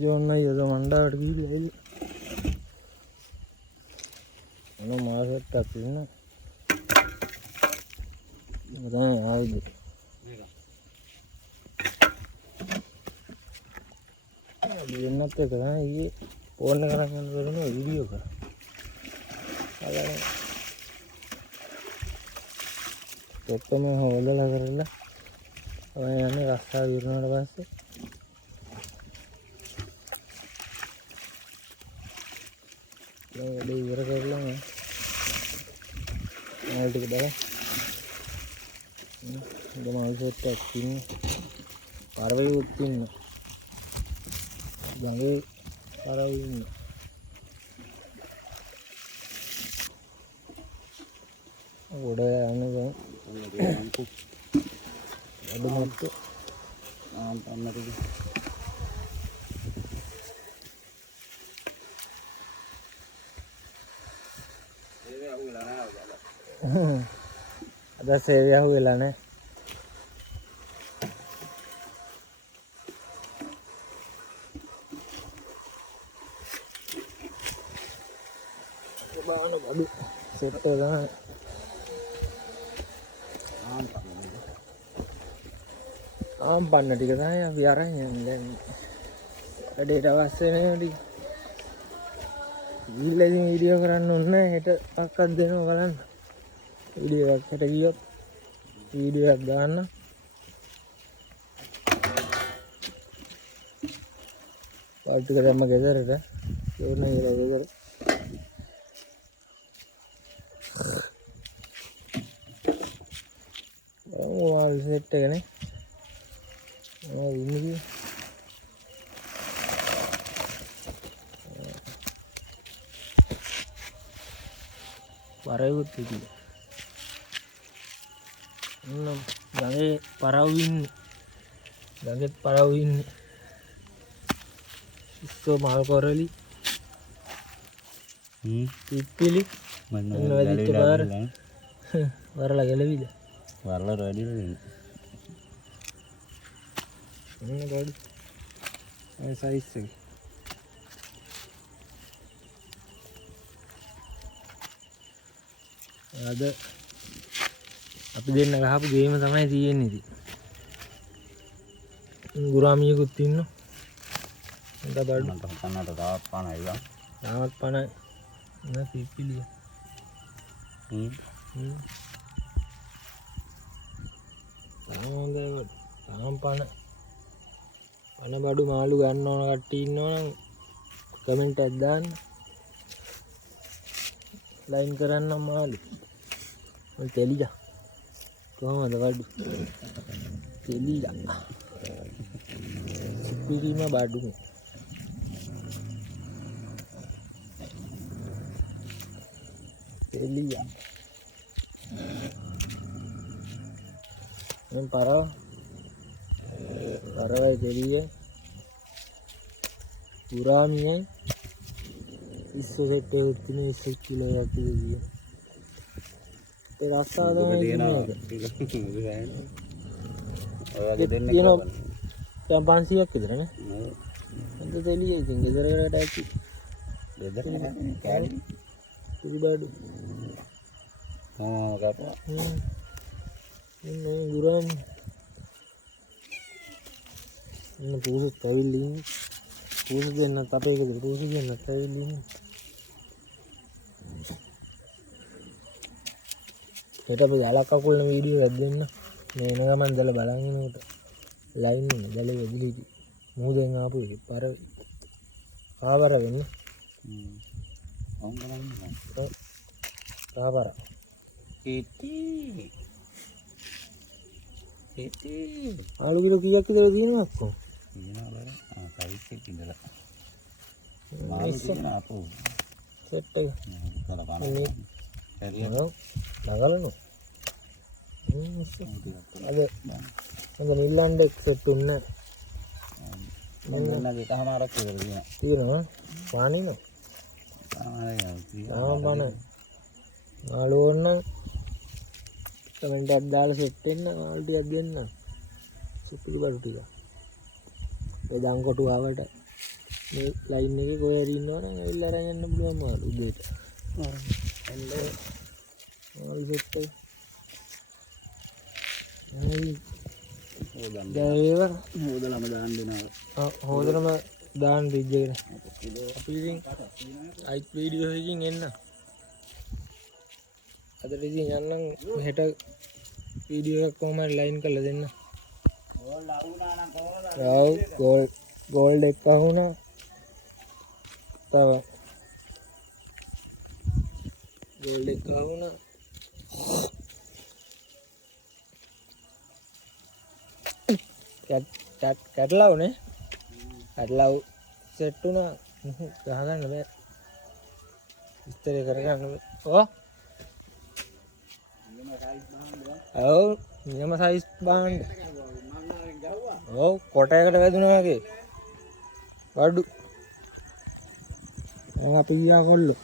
Jona itu mandar gila ini. Ano මාසෙත් අතින්න. දැන් ආයිද. දෙන්නත් එක තමයි ඊයේ ෆෝන් එක කරන් යන වීඩියෝ කරා. අලන දෙත්තම හොල්ලලා කරලා ඔය යන්නේ රස්සා විරුණාට පස්සේ වැඩේ ඉවර කරලා මල් ටික දාලා මල් සෙට් එකක් තින්නේ පරවෙලුත් තින්න ගඟේ පරවෙ ඉන්න ගොඩ යන්න දැන් අඩුමත් අන්නකද ada seri aku bilang nih coba mana baru settle lah ampan nanti katanya biaranya dan ada dawasnya nih gila ini video keren nunne itu akan deno kalian video kita lihat video gana itu kita mau geser ya karena kita geser wall set ya nih ini parah itu Gangge parawin iso mahal koreli pipili mana lagi cobar war lagi lebih dah warla ready ini ready size ada අපි දෙන්න ගහපු ගේම තමයි තියෙන්නේ ඉතින්. ගුරාමියෙකුත් ඉන්නවා. මට බඩු මට කන්නට තාවත් පණයි ගා. තාවත් පණයි. නා පිපිලිය. හොඳයි බඩු. තාම පණ. පණ බඩු මාළු ගන්න ඕන කට්ටිය ඉන්නවනම් කමෙන්ට් එකක් දාන්න. ලයින් කරන්න මාළු. ඔය තෙලිලා කොහොමද බඩු තෙලිලා සිපිලිම බඩු තෙලිලා මම පරවයි තෙලිය පුරාමියයි ඉස්සෝ සෙට් එක උත්තිනේ 20 කිලෝ යක් තියෙන්නේ ते रास्ता तो है ये ना क्या पांसी या किधर है तो चलिए किधर का टैक्सी इधर क्या पूरी बात हां का नहीं गुराम इन पूछ तविली पूछ देना तपे के पूछ देना तविली Kita berjalan ke kulit video aja nih nggak mandala balangin itu lain nih jalan jadi mudah ngapu ya para apa ini apa itu alu kilo kia kita lagi nih aku ini apa kali kita lah malu sih apa setting ini නගලනු අද හොඳ නිල්ලන්ඩෙක් set උන්න මම නගේ තහමාරක් කියලා තියෙනවා පානිනෝ තාම බන නාලෝන්න comment එකක් දාලා සෙට් වෙන්න ආල් ටිකක් දෙන්න සුපිරි බඩු ටික. ඔය දංකොටු ආවට මේ ලයින් එකේ කොහේ හරි ඉන්නවනම් ඇවිල්ලා අරන් යන්න පුළුවන් මාළු උදේට. මාළු සෙට් එක. හොදලම දාන්න දෙනවා. හොදලම දාන්න ෆ්‍රිජ් එකට. අපි ඉතින් අයිත් වීඩියෝ එකකින් එන්න. අද ඉතින් යන්නම් හෙට වීඩියෝ එකක් කොහොම හරි ලයින් කරලා දෙන්න. ගෝල්ඩ් එක වුණා. තව ගෝල්ඩ් එක වුණා. කැටලව්නේ. කැටලව් සෙට් වුණා. ගහගන්න බෑ. ඉස්තරේ කරගන්න බෑ. ඔව් නියම සයිස් බාන්න. ඔව් කොටයකට වැදුනා වගේ. වඩු. අපි ගියා කොල්ලෝ.